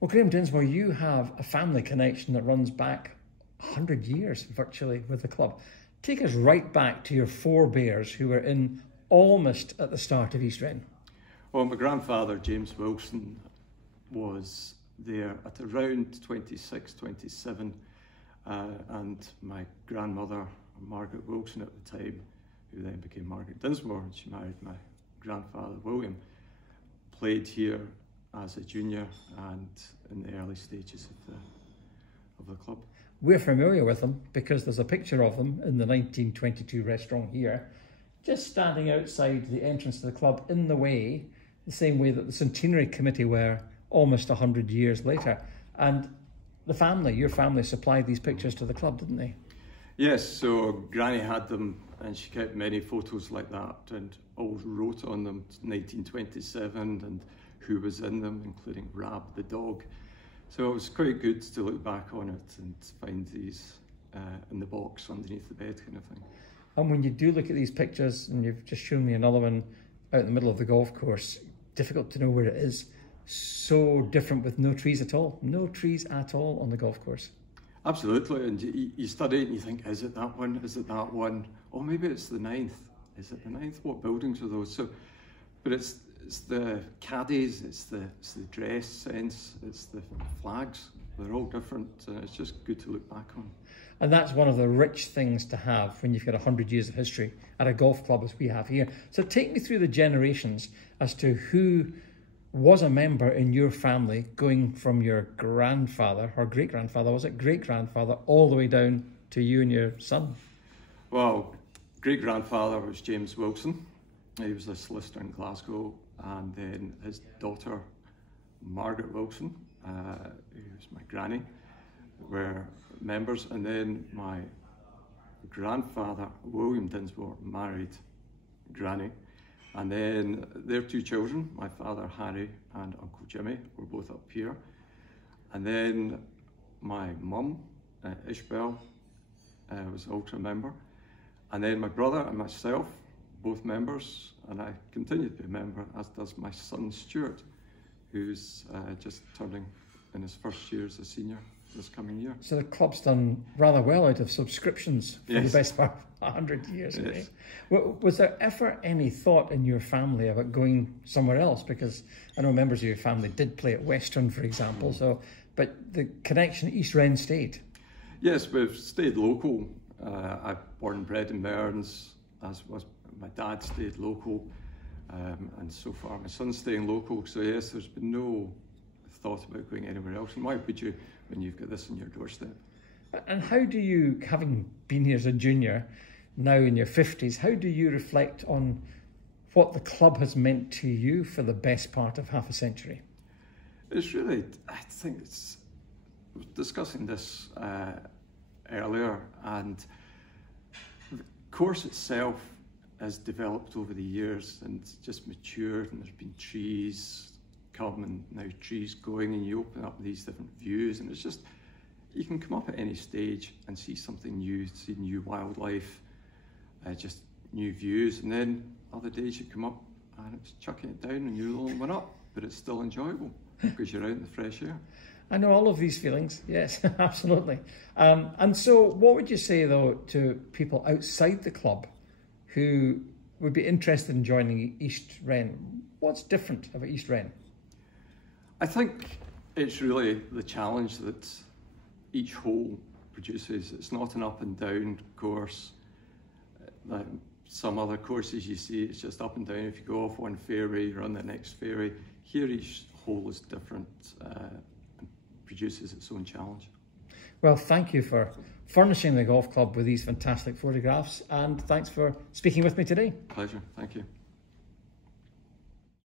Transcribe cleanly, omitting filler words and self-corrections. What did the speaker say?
Well, Graham Dinsmore, you have a family connection that runs back 100 years virtually with the club. Take us right back to your forebears who were in almost at the start of East Wren. Well, my grandfather, James Wilson, was there at around 26, 27, and my grandmother, Margaret Wilson at the time, who then became Margaret Dinsmore, and she married my grandfather, William, played here as a junior and in the early stages of the club. We're familiar with them because there's a picture of them in the 1922 restaurant here, just standing outside the entrance to the club in the same way that the Centenary Committee were almost 100 years later. And the family, your family, supplied these pictures to the club, didn't they? Yes, so Granny had them and she kept many photos like that and always wrote on them 1927 and who was in them, including Rab the dog. So it was quite good to look back on it and find these in the box underneath the bed kind of thing. And when you do look at these pictures, and you've just shown me another one out in the middle of the golf course, difficult to know where it is. So different with no trees at all. No trees at all on the golf course. Absolutely, and you study it and you think, is it that one? Is it that one? Oh, maybe it's the ninth. Is it the ninth? What buildings are those? So, but it's the caddies, it's the dress sense, it's the flags. They're all different, and it's just good to look back on. And that's one of the rich things to have when you've got 100 years of history at a golf club as we have here. So take me through the generations as to who was a member in your family, going from your grandfather, or great-grandfather, was it? Great-grandfather, all the way down to you and your son. Well, great-grandfather was James Wilson. He was a solicitor in Glasgow, and then his daughter, Margaret Wilson, who was my granny, were members, and then my grandfather, William Dinsmore, married Granny, and then their two children, my father Harry and Uncle Jimmy, were both up here, and then my mum, Ishbel, was also a member, and then my brother and myself, both members, and I continue to be a member, as does my son Stuart, who's just turning in his first year as a senior this coming year. So the club's done rather well out of subscriptions for Yes. the best part of 100 years. Yes. Right? Was there ever any thought in your family about going somewhere else? Because I know members of your family did play at Western, for example, but the connection East Wren stayed. Yes, we've stayed local. I'm born and bred in Mearns, as was my dad stayed local, and so far my son's staying local. So yes, there's been no thought about going anywhere else. And why would you when you've got this on your doorstep? And how do you, having been here as a junior, now in your 50s, how do you reflect on what the club has meant to you for the best part of half a century? It's really, I think it's, I was discussing this earlier, and the course itself has developed over the years and just matured, and there's been trees come and now trees going, and you open up these different views, and it's just, you can come up at any stage and see something new, see new wildlife, just new views, and then other days you come up and it's chucking it down and you're the only one up, but it's still enjoyable because you're out in the fresh air. I know all of these feelings, yes, absolutely. And so what would you say, though, to people outside the club who would be interested in joining East Wren? What's different about East Wren? I think it's really the challenge that each hole produces. It's not an up and down course. Like some other courses you see, it's just up and down. If you go off one fairway, you're on the next fairway. Here each hole is different and produces its own challenge. Well, thank you for furnishing the golf club with these fantastic photographs, and thanks for speaking with me today. Pleasure, thank you.